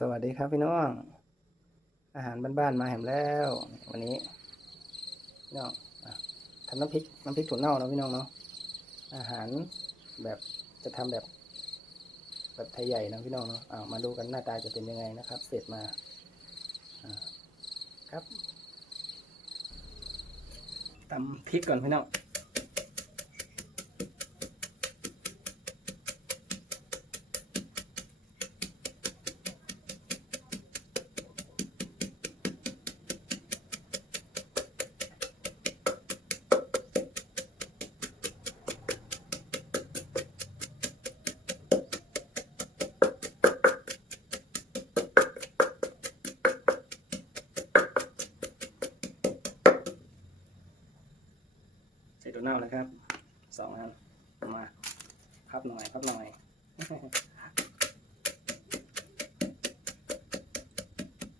สวัสดีครับพี่น้อง อาหารบ้านๆมาแหมแล้ว วันนี้พี่น้องทำน้ำพริกน้ำพริกถั่วเน่าเนาะพี่น้องเนาะอาหารแบบจะทำแบบ แบบไทยใหญ่นะพี่น้องเนาะอามาดูกันหน้าตาจะเป็นยังไงนะครับ เสร็จมาครับตำพริกก่อนพี่น้อง ใส่ตัวเน่านะครับสองอันมาพับหน่อยพับหน่อย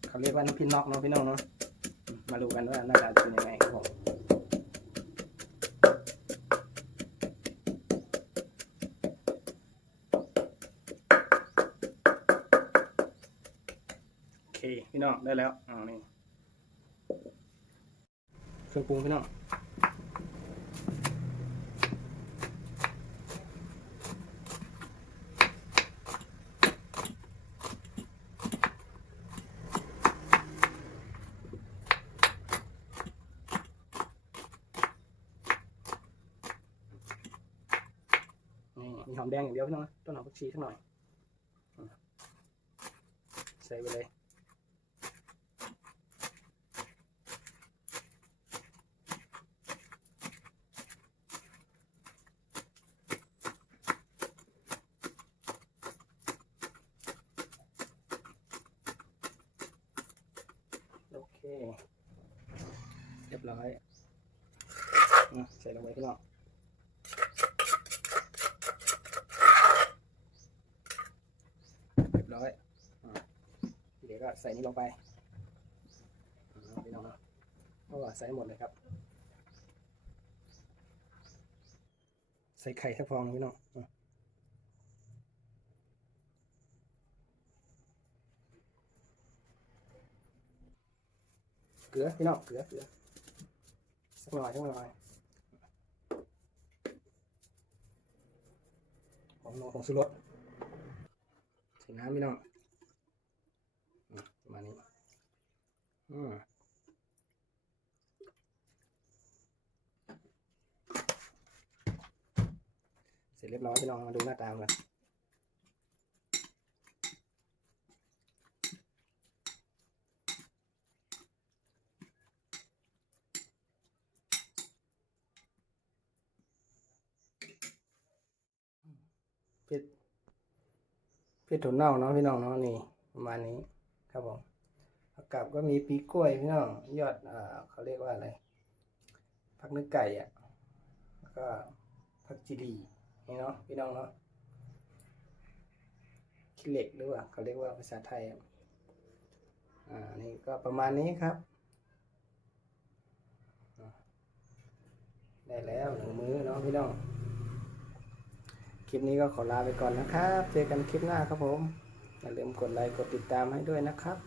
เขาเรียกว่าน้ำพริกนอกเนาะพี่น้องเนาะมาดูกันว่าหน้าตาจะเป็นยังไงครับผมโอเคพี่น้องได้แล้วอ่านี่เครื่องปรุงพี่น้อง นี่ มีหอมแดงอย่างเดียวพี่น้องต้นหอมผักชีสักหน่อยใส่ไปเลยโอเค เรียบร้อยใส่ลงไปพี่น้อง เรียบร้อยอ่าเดี๋ยวก็ ใส่นี้ลงไปพี่น้องเนาะเอาก่อนใส่หมดเลยครับ ใส่ไข่สักฟองพี่น้องเกลือพี่น้องเกลือเกลือสักหน่อยสักหน่อยของนองของสุรสใส่น้ำพี่น้อง นี้ อืมเสร็จเรียบร้อยพี่น้องมาดูหน้าตากันเผ็ดพริกถั่วเน่าเนาะพี่น้องเนาะนี่ประมาณนี้ครับผม ผักกาดก็มีปีกล้วยพี่น้องยอดอ่าเขาเรียกว่าอะไรผักเนื้อไก่อะแล้วก็ผักจีดีนี่เนาะพี่น้องเนาะขี้เหล็กหรือว่าเขาเรียกว่าภาษาไทยอะอ่านี่ก็ประมาณนี้ครับ ได้แล้วหนึ่งมื้อเนาะพี่น้องคลิปนี้ก็ขอลาไปก่อนนะครับ เจอกันคลิปหน้าครับผม อย่าลืมกดไลค์กดติดตามให้ด้วยนะครับ